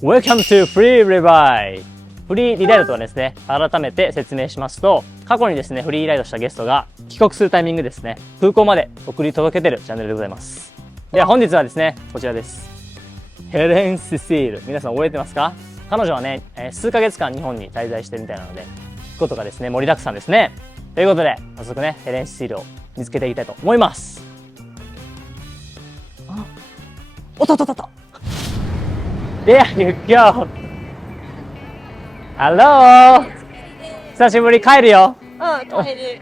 Welcome to Free Ride! フリーリライドとはですね、改めて説明しますと、過去にですね、フリーライドしたゲストが帰国するタイミングですね、空港まで送り届けてるチャンネルでございます。では本日はですね、こちらです。ヘレン・セシール。皆さん覚えてますか？彼女はね、数ヶ月間日本に滞在してるみたいなので、聞くことがですね、盛りだくさんですね。ということで、早速ね、ヘレン・セシールを見つけていきたいと思います。あ、おっとっとっとっと。There you go! Hello! 久しぶり、帰るよ。うん、帰る。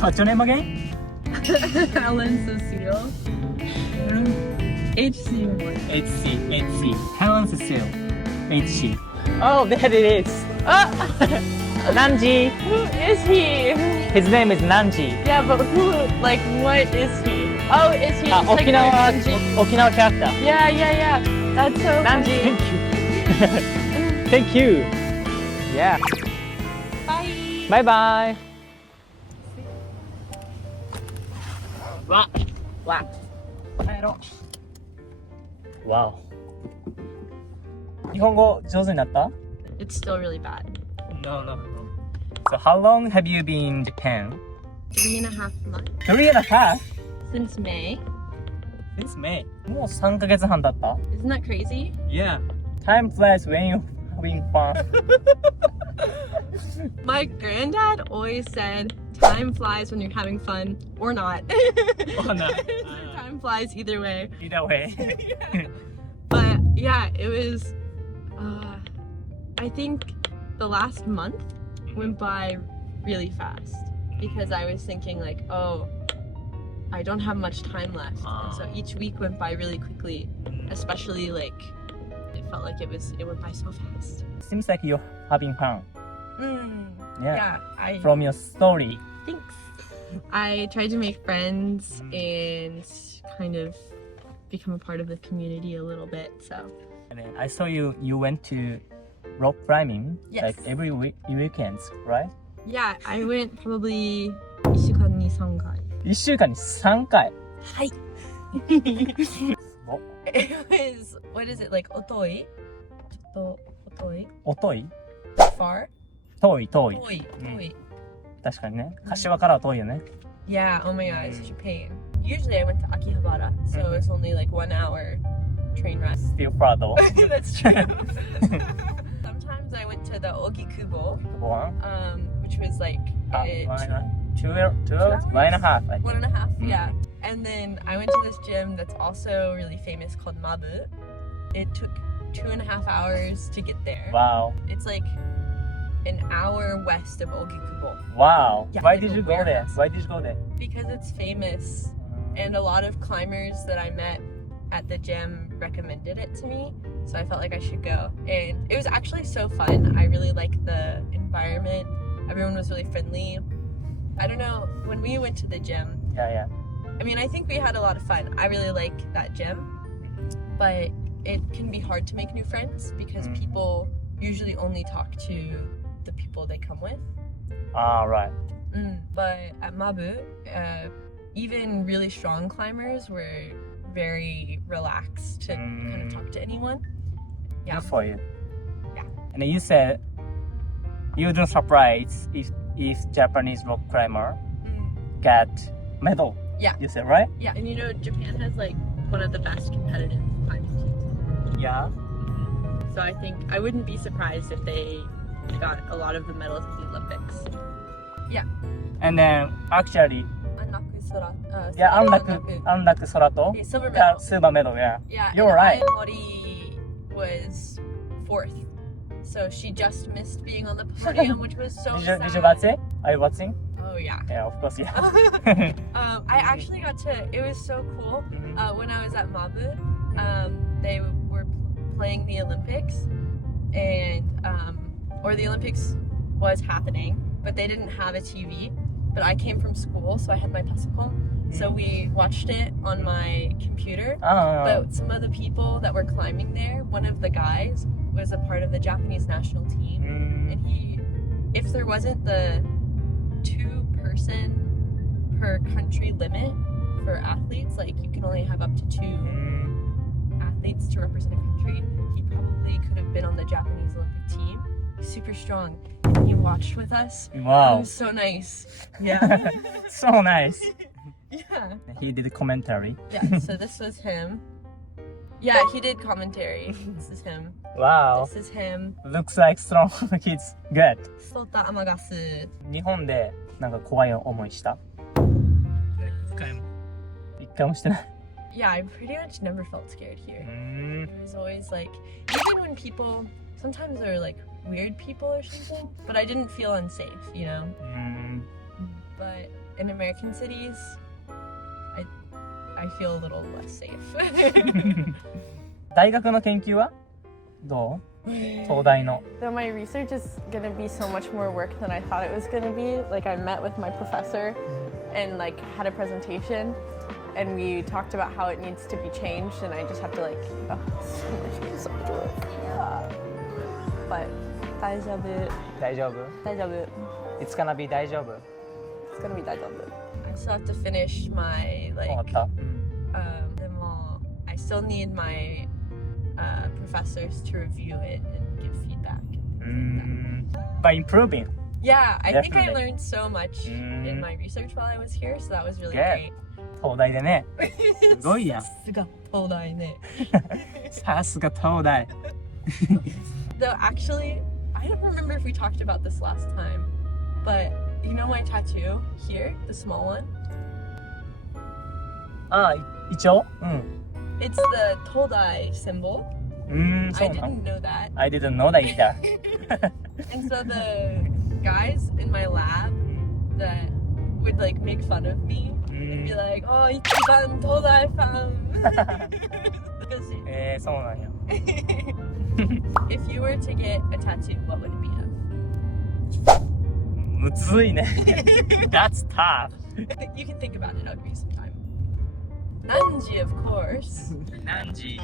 What's your name again? Helen, Cecile. HC. HC. Helen Cecile. HC. Oh, there it is. Nanji. Who is he? His name is Nanji. Yeah, but who, like, what is he? Oh, is he? Like Okinawa character. Yeah. That's so Nanji. Thank you. Yeah. Bye. Bye bye. わ帰ろう。わお。日本語上手になった？ It's still really bad. No. So how long have you been in Japan? 3.5 months. 3.5? Since May. Since May. もう3ヶ月半だった？ Isn't that crazy? Yeah. Time flies when you're having fun. My granddad always said, time flies when you're having fun, or not. Or not. Time flies either way. Either way. But yeah, it was, I think the last month went by really fast because I was thinking like, oh, I don't have much time left. And so each week went by really quickly, especially like, it felt like it went by so fast. Seems like you're having fun. Yeah. From your story. Thanks. I tried to make friends and kind of become a part of the community a little bit, so. And then I saw you went to rock climbing. Yes. Like every weekends, right? Yeah, I went probably 1週間に3回。1週間に3回。はい。It was, what is it, like, おとい？ちょっと、おとい？おとい？ Far? 遠い。遠い。確かにね。柏からは遠いよね。Yeah, oh my god, it's such a pain. Usually I went to Akihabara, so it's only like 1 hour train ride. Still far though. That's true. Sometimes I went to the Ogikubo, which was like 2 hours? 1.5 I think. 1.5, yeah. And then I went to this gym that's also really famous called Mabu. It took 2.5 hours to get there. Wow. It's like an hour west of Ogikubo. Wow. Yeah, Why like did a you go there? warehouse. Because it's famous, and a lot of climbers that I met at the gym recommended it to me, so I felt like I should go. And it was actually so fun. I really liked the environment. Everyone was really friendly. I don't know, when we went to the gym, Yeah. I mean, I think we had a lot of fun. I really like that gym, but it can be hard to make new friends because people usually only talk to the people they come with. Right. But at Mabu, even really strong climbers were very relaxed to kind of talk to anyone. Yeah. Good for you. Yeah. And you said you don't surprise if Japanese rock climber get medal. Yeah. You said, right? Yeah, and you know, Japan has like one of the best competitive climbing teams. Yeah. So I think I wouldn't be surprised if they got a lot of the medals at the Olympics. Yeah. And then actually, unluck Sorato. Silver medal. Silver medal, yeah. Yeah. You're right. Mori was 4th. So she just missed being on the podium, which was so sad. Did you watch it? Are you watching? Oh yeah. Yeah, of course, yeah. I actually got to, it was so cool. When I was at Mabu, they were playing the Olympics, and or the Olympics was happening, but they didn't have a TV. But I came from school, so I had my pasokon. So we watched it on my computer. But some of the people that were climbing there, one of the guys was a part of the Japanese national team, and if there wasn't the 2-person per country limit for athletes. Like you can only have up to 2 athletes to represent a country. He probably could have been on the Japanese Olympic team. He's super strong. And he watched with us. Wow. It was so nice. Yeah. So nice. Yeah. He did commentary. Yeah. So this was him. Yeah, he did commentary. This is him. Wow. This is him. Looks like strong. He's good. ソタアマガス。日本でなんか怖い思いした？一回もしてない。Yeah, I pretty much never felt scared here. It was always like, even when people, sometimes they're like weird people or something, but I didn't feel unsafe, you know? But in American cities, I feel a little less safe. 大学の研究はどう？東大の。So my research is going to be so much more work than I thought it was going to be. Like I met with my professor and like had a presentation and we talked about how it needs to be changed and I just have to like, so much work. But 大丈夫。大丈夫？大丈夫。It's gonna be 大丈夫。It's going to be 大丈夫。I still have to finish my like, 終わった。でも I still need my professors to review it and give feedback. By improving. Yeah, I think I Definitely. learned so much in my research while I was here, so that was really Yeah. great. 東大でね。すごいやん。さすが東大ね。さすが東大。Though actually, I don't remember if we talked about this last time, but you know my tattoo here, the small one? ああ、一応？It's the Todai symbol. そ I うなの didn't know that. I didn't know that either. And so the guys in my lab that would like make fun of me and be like, oh, ichiban Todai fan. そうなんや。If you were to get a tattoo, what would it be of? むずいね。That's tough. You can think about it. I'll give you some time. Nanji, of course. 何時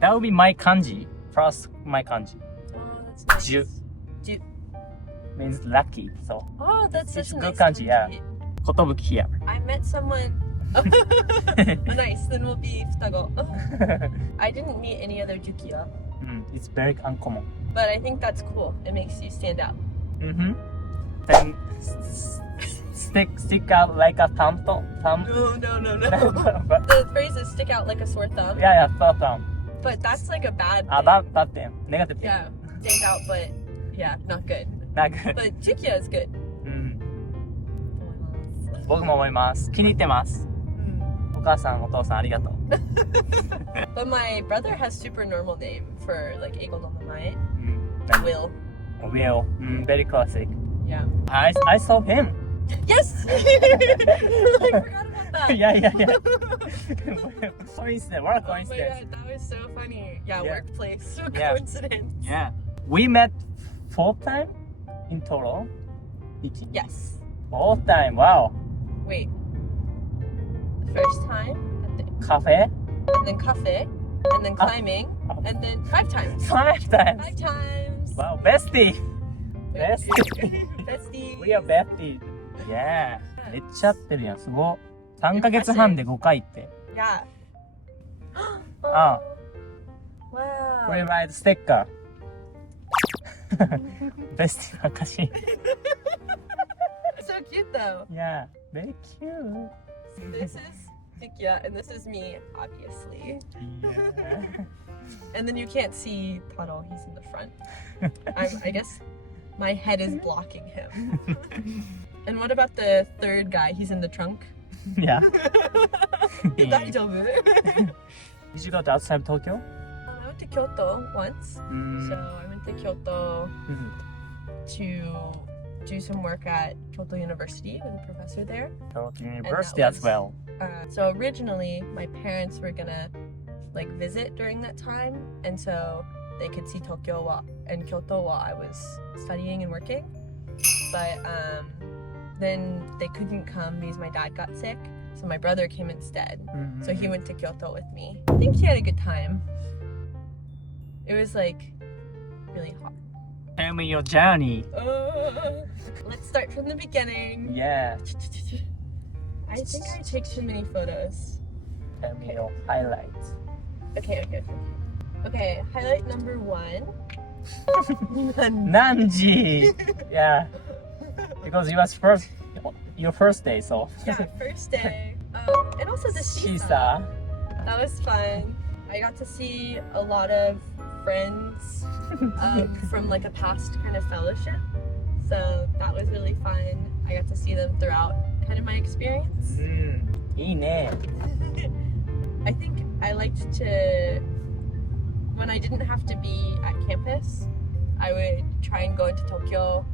That would be my kanji. First, my kanji. Oh, that's nice. Ju. Ju. Means lucky. So, Oh, that's It's such a good nice kanji, yeah. ことぶき here. I met someone. Nice. Then we'll be futago. I didn't meet any other jukiya, It's very uncommon. but I think that's cool. It makes you stand out. Then stick out like a thumb. No. But, The phrase is stick out like a sore thumb, yeah, thumb. but that's like a bad thing. あ、だって、ネガティブ。 Yeah, stand out, but yeah, not good. なんか、 But jukiya is good. 僕も思います。気に入ってます。お母さん、お父さん、ありがとう。But my brother has super normal name for like eigo no namae. Will. Will. Very classic. Yeah. I saw him. Yes. I forgot about that. yeah. Coincidence. What a Oh my coincidence. god, that was so funny. Yeah, Yeah. workplace Yeah. coincidence. Yeah. We met 4 times in total. Yes. 4 times. Wow. Wait. The first time at the Cafe. and then cafe, and then climbing, and then 5 times. 5 times. 5 times. Wow. Bestie. Bestie. Bestie. We are bestie. Yeah. めっちゃ合ってるやん。すごい。3ヶ月半で5回って。Yeah. あ、 Wow. これはステッカー。ベスティの証。 So cute though. Yeah. Very cute. This is Tikia, and this is me, obviously. Yeah. And then you can't see Taro, he's in the front. I guess my head is blocking him. And what about the third guy? He's in the trunk. Yeah. 大丈夫? Did you go to outside Tokyo? I went to Kyoto once. So I went to Kyoto to do some work at Kyoto University with a professor there. Tokyo University as well. So originally my parents were gonna like visit during that time, and so they could see Tokyo and Kyoto while I was studying and working. But then they couldn't come because my dad got sick, so my brother came instead. So he went to Kyoto with me. I think he had a good time. It was like really hot. Tell me your journey. Let's start from the beginning. Yeah. I think I take too many photos. Tell me your highlights. Okay. Okay, highlight number 1. Nanji! Yeah. Because it was your first day, so. Yeah, first day. And also the seesaw. Seesaw. That was fun. I got to see a lot of friends from like a past kind of fellowship. So that was really fun. I got to see them throughout kind of my experience. いいね。I think I liked to, when I didn't have to be at campus, I would try and go into Tokyo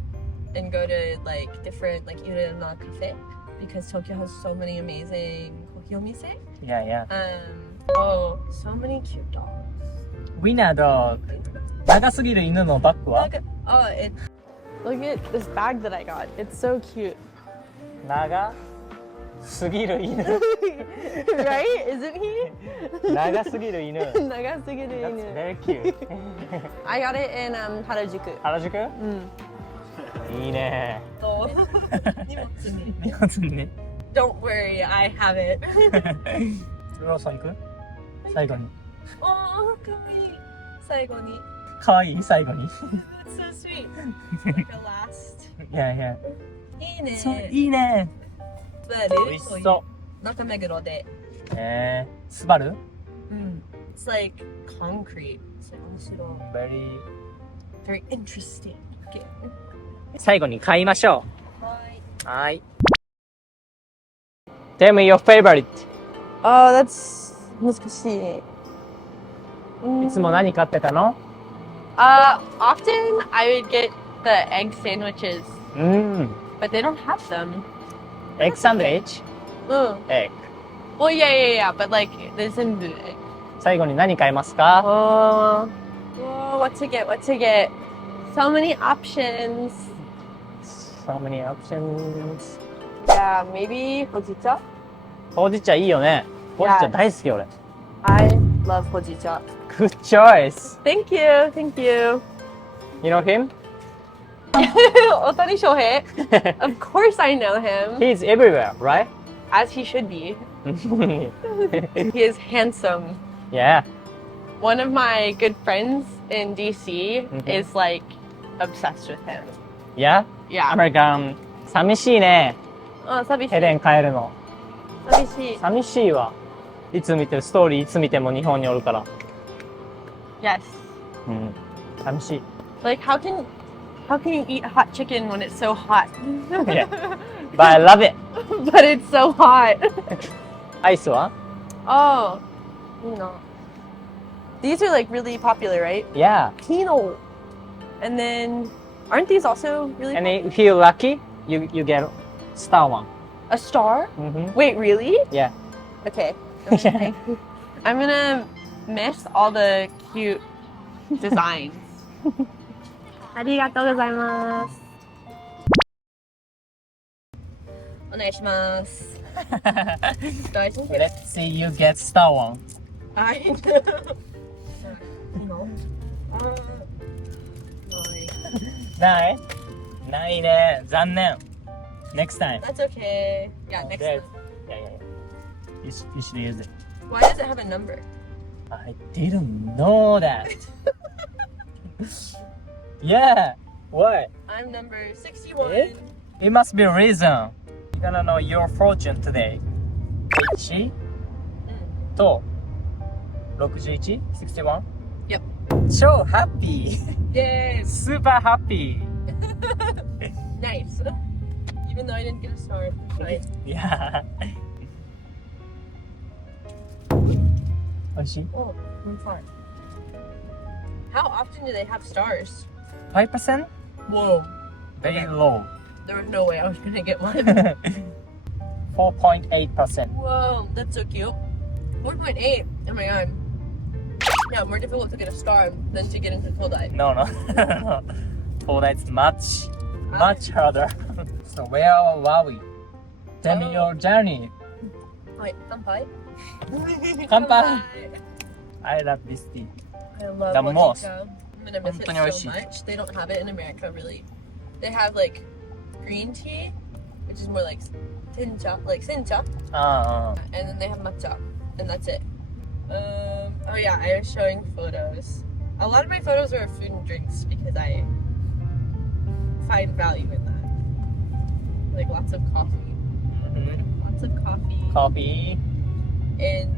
and go to like different like Irena cafe because Tokyo has so many amazing kokiomise. Yeah. Oh, so many cute dogs. ウィナードッグ。長すぎる犬のバッグは Look at Look at this bag that I got. It's so cute. 長すぎる犬。 Right? Isn't he? 長すぎる犬。That's Nagasugiru. very cute. I got it in Harajuku. 原宿 いいね。荷物ね。Don't worry, I have it. ローソン行く最後に。 Oh, look at me. 最後に。かわいい最後に。 That's so sweet. Like a last. Yeah. いいね。そう、いいね。美味しそ中目黒で。う。スバル It's like concrete. It's like 面白い。 very Very interesting. Okay. 最後に買いましょはい。う。はい。Tell me your favorite. Oh, that's 難しい。いつも何買ってたの Often I would get the egg sandwiches, but they don't have them. Egg sandwich? Egg. Well, yeah, but like there's in the egg. 最後に何買いますか What to get? So many options. So many options. Yeah, maybe hojicha. ほうじ茶いいよね。ほうじ茶大好き俺。I love hojicha. Good choice. Thank you. You know him? Otani Shohei. Of course I know him. He's everywhere, right? As he should be. He is handsome. Yeah. One of my good friends in DC is like obsessed with him. Yeah? Yeah. American. 寂しいね。ヘレン帰るの。寂しいわ。いつ見てるストーリーいつ見ても日本におるから。Yes. 寂しい。Like how can you eat hot chicken when it's so hot? Yeah. But I love it. But it's so hot. アイスは Oh, no. These are like really popular, right? Yeah. Kino. And then aren't these also really And popular? if you're lucky, you get star one. A star? Mm-hmm. Wait, really? Yeah. Okay. I'm gonna miss all the cute designs. ありがとうございます。お願いします。Do I think Let's see you get star one. I know. No. ないないね。残念。Next time. That's okay. Yeah, next There's- time. Yeah. You should use it. Why does it have a number? I didn't know that. Yeah. What? I'm number 61. Eh? It must be a reason. You're gonna know your fortune today. 1と61? 61? Yep. 超ハッピー Yay! スーパーハッピ Nice. Even though I didn't get a star. Right. ーいやおいしい Oh, I'm fine. How often do they have stars? 5%? Whoa. Very low. There was no way I was gonna get one. 4.8%. Whoa, that's so cute. 4.8. Oh my god. Yeah, more difficult to get a star than to get into Kodai. No. Oh, that's much harder. So where were we? Tell me your journey. Hi, kanpai. Kanpai. I love this tea. I love The most. mochicha. I'm gonna miss it 本当に美味しい。 so much. They don't have it in America, really. They have like green tea, which is more like tencha, like sencha, あ and then they have matcha, and that's it. Oh yeah, I was showing photos. A lot of my photos are food and drinks because I find value in that. Like lots of coffee. あ、Lots of coffee. コーヒ And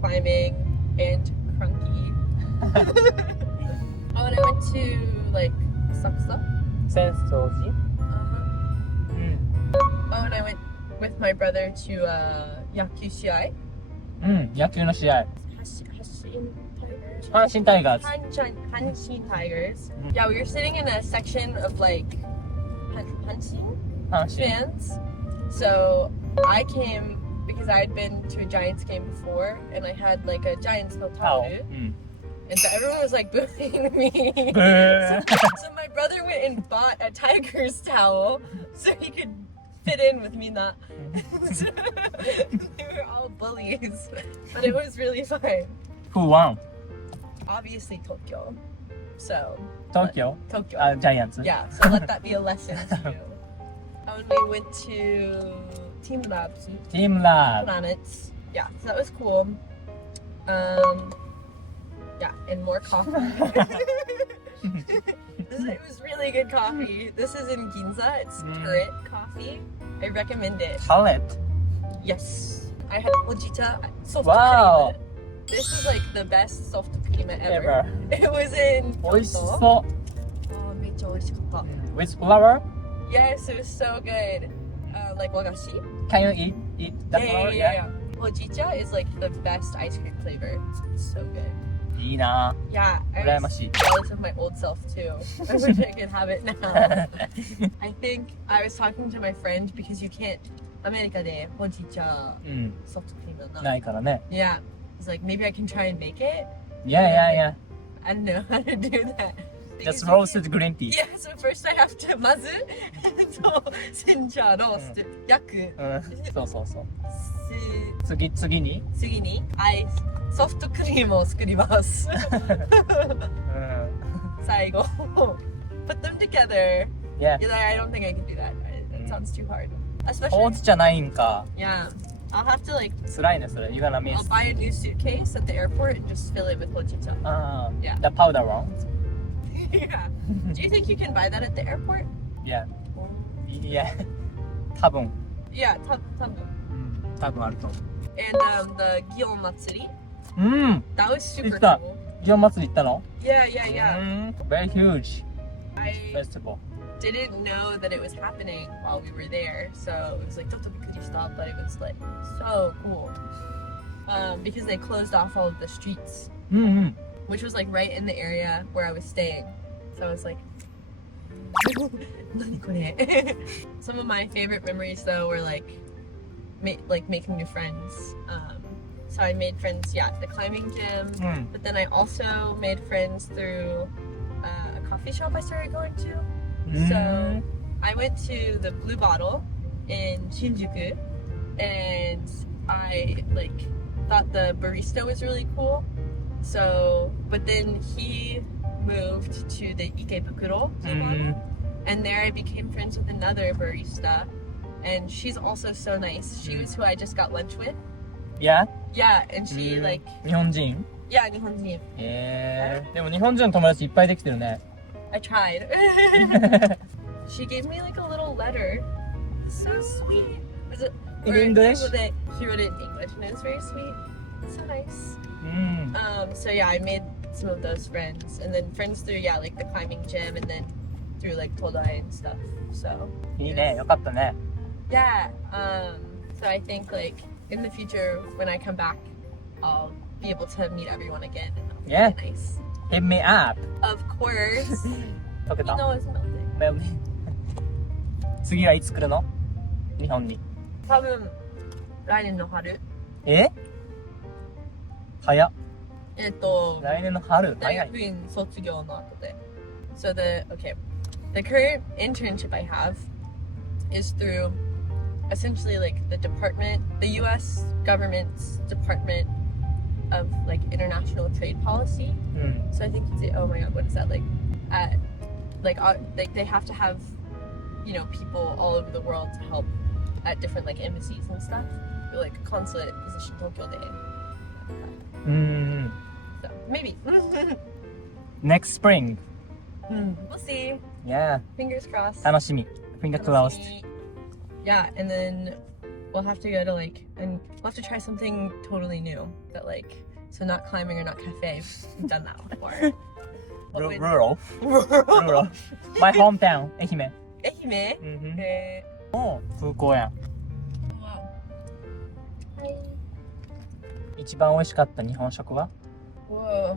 climbing and crunky. Oh, and I went to like Saksa. ー、浅草寺 Oh, and I went with my brother to Yaku Shiai. 野球の試合 Hanshin Tigers. 阪神タイガーズ Hanshin Tigers. Yeah, we were sitting in a section of like Hanshin 阪神 fans. So I came because I had been to a Giants game before, and I had like a Giants no 青 towel, うん and so everyone was like booing me. ブー So my brother went and bought a Tigers towel so he could fit in with me. Not they were all bullies, but it was really fun. Who won? Obviously Tokyo. So 東京 Tokyo. あ、ジャイアンツ Yeah, so let that be a lesson to you. And we went to Team Labs チームラブ Planets. Yeah, so that was cool. Yeah, and more coffee. It was really good coffee. This is in Ginza. It's Turret Coffee. I recommend it. カレット Yes. I had hojita soft Wow. cream. This is like the best soft cream ever ever. It was in 美味し Kyoto. そ Oh, めっちゃ美味しかった. う With flour? Yes, it was so good. Like wagashi. Can you eat that flour? Yeah. Hojicha is like the best ice cream flavor. It's so good. いいな Yeah, I 羨ましい was jealous of my old self too. I wish I could have it now. I think I was talking to my friend because you can't. America de hojicha うん soft cream だな。ないからね Yeah, it's like maybe I can try and make it. Yeah I don't know how to do that. Just Because you roasted green tea Yeah, so first I have to まずsencha roast 焼く。うんそうそうそうす次に次にソフトクリームを作ります。うん最後 Put them together. Yeah Yeah, I don't think I can do that. That sounds too hard. ほ Especially うじ茶ないんか yeah. I'll have to like 辛いねそれ You gonna miss I'll buy a new suitcase at the airport and just fill it with hojicha. あ Yeah. The powder one? Yeah. Do you think you can buy that at the airport? Yeah Yeah 多分 Yeah, 多分多分あると思う And the Gion Matsuri. うん That was super 行った cool. 祇園祭り行ったの Yeah, yeah. うん Very huge I festival didn't know that it was happening while we were there, so it was like Toto Bikurista, but it was like so cool. Because they closed off all of the streets, うんうん which was like right in the area where I was staying. So I was like, "Nani kore?" Some of my favorite memories though were like making new friends. So I made friends, yeah, at the climbing gym, うん but then I also made friends through a coffee shop I started going to. うん So I went to the Blue Bottle in Shinjuku, and I like thought the barista was really cool. So, but then he moved to the Ikebukuro Blue Bottle, and there I became friends with another barista, and she's also so nice. She was who I just got lunch with. Yeah? Yeah, and she like 日本人 yeah, 日本人. でも日本人の友達いっぱいできてるね I tried. She gave me like a little letter. So sweet. Was it In or English? He wrote it in English, and it was very sweet. So nice. うん So yeah, I made some of those friends, and then friends through like the climbing gym, and then through like Todai and stuff. So いいねよかったね yeah. So I think like in the future when I come back, I'll be able to meet everyone again. And that'll be Yeah. really nice. Hit me up Of course. 溶け You た know it's melting. だよね次はいつ来るの日本に多分来年の春。え早っ来年の春大早い学院卒業の後で。So the current internship I have is through essentially like the U.S. government's Department of like International Trade Policy. うん So I think oh my god, what is that like? Like they have to have people all over the world to help at different like embassies and stuff. Or, like consulate position Tokyo de. So maybe. Next spring. We'll see. Yeah. Fingers crossed. 楽しみ。Finger closed. Yeah, and then we'll have to go to like, and we'll have to try something totally new. That like, so not climbing or not cafe. We've done that before. Rural. My hometown, 愛媛。愛媛？もう空港やん。一番美味しかった日本食は？ Whoa,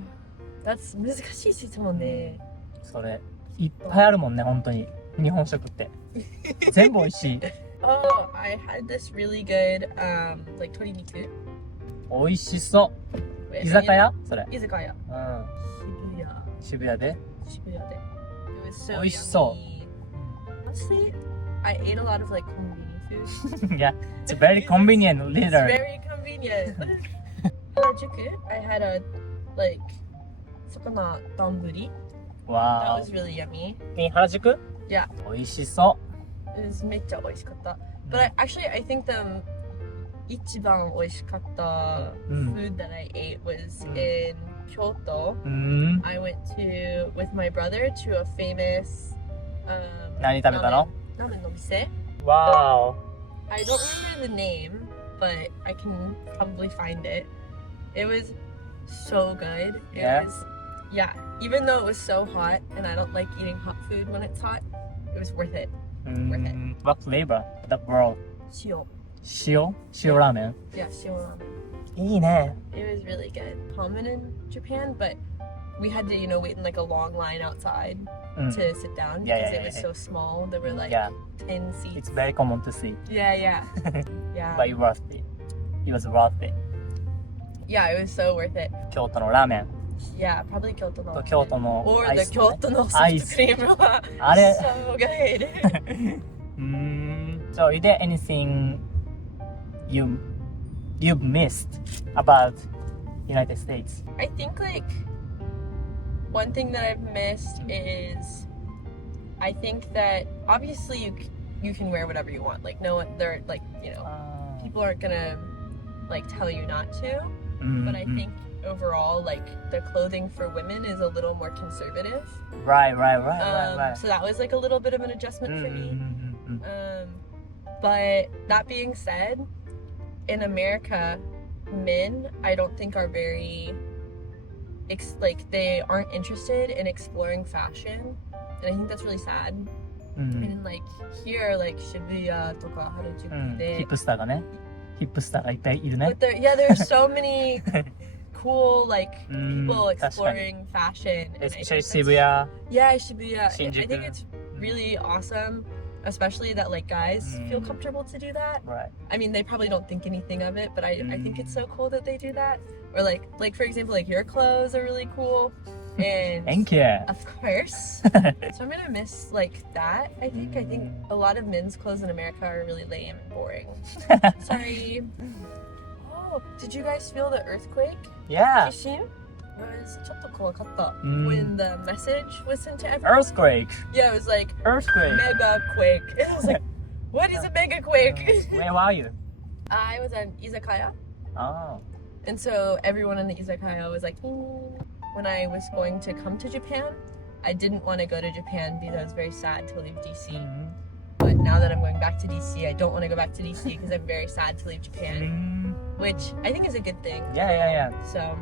that's 難しい質問ね。それいっぱいあるもんね、本当に日本食って全部美味しい。Oh, I had this really good like 鶏肉。美味しそう。居酒屋？それ。居酒屋。渋谷で。渋谷で。It was so 美味しそう。Honestly, I ate a lot of like convenient food. Yeah, it's very convenient, It's literally. very convenient. Harajuku, I had a like sakana donburi. That Wow. was really yummy. In 原宿？ Yeah, 美味しそ it was めっちゃ美味しかった. But actually, I think the 一番美味しかった food that I ate was in Kyoto. う。I went to with my brother to a famous 何食べたの？ ramen no mise. Wow. I don't remember the name, but I can probably find it. It was so good. Yeah? Yeah. Even though it was so hot, and I don't like eating hot food when it's hot, it was worth it. Worth it. What flavor? The world. 塩. 塩ラーメン。 Yeah, 塩 ramen. いいね。 It was really good. Common in Japan, but we had to, wait in like a long line outside to sit down because it was so small. There were like 10 seats. It's very common to see. Yeah. But it was worth it. It was worth it. Yeah, it was so worth it. 京都のラーメン Yeah, probably Kyoto no. と京都の Or アイ the ス、ね。 Kyoto no soft cream. あれ So good. So is there anything you've missed about United States? I think like one thing that I've missed is I think that obviously you can wear whatever you want. Like no one, they're like people aren't gonna like tell you not to. But I think overall like the clothing for women is a little more conservative. Right. So that was like a little bit of an adjustment for me. But that being said, in America, men I don't think are very they aren't interested in exploring fashion, and I think that's really sad. And like here, like Shibuya とか原宿で、ヒップスターがいっぱいいるね。 But there's so many cool like people 確かに exploring fashion. And I think Especially that's- 渋谷。 Yeah, Shibuya. I 新宿。 think it's really awesome, especially that like guys feel comfortable to do that. Right. I mean, they probably don't think anything of it, but I think it's so cool that they do that. Or like for example, like your clothes are really cool, and Thank you. of course. So I'm gonna miss like that. I think a lot of men's clothes in America are really lame and boring. Sorry. Oh, did you guys feel the earthquake? Yeah. 地震? It was ちょっと怖かった. When the message was sent to everyone. Earthquake. Yeah, it was like Earthquake. mega quake. And I was like, what is a mega quake? Where were you? I was at izakaya. Oh. And so everyone in the izakaya was like, when I was going to come to Japan, I didn't want to go to Japan because I was very sad to leave DC. But now that I'm going back to DC, I don't want to go back to DC because I'm very sad to leave Japan, which I think is a good thing. Yeah. So,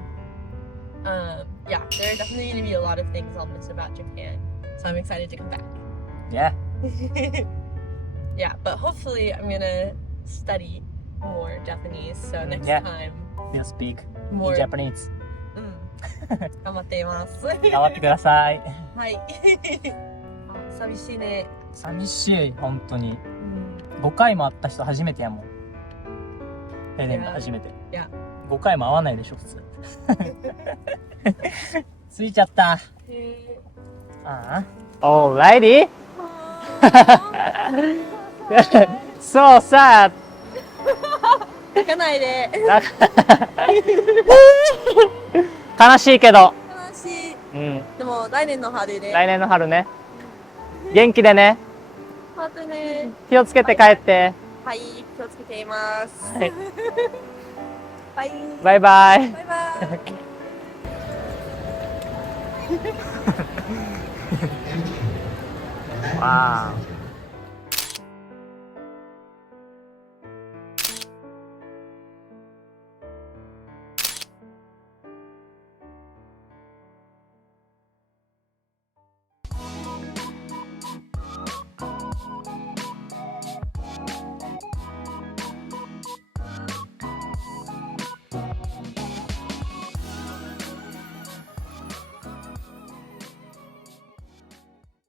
yeah, there are definitely going to be a lot of things I'll miss about Japan. So I'm excited to come back. Yeah. Yeah, but hopefully I'm going to study more Japanese. So next Yeah. time, We'll speak more. in Japanese. 頑張っています。頑張ってください。はい。寂しいね。寂しい、本当に。5回も会った人初めてやもん。ヘレンが初めて。いや。5回も会わないでしょ、普通。ついちゃった。ああ。Alrighty? So sad. 泣かないで。悲しいけど。悲しい。うん。でも来年の春で。来年の春ね。元気でね。またね。気をつけて帰って。はい、気をつけています。はい。バイ。バイバイ。バイバイ。わー。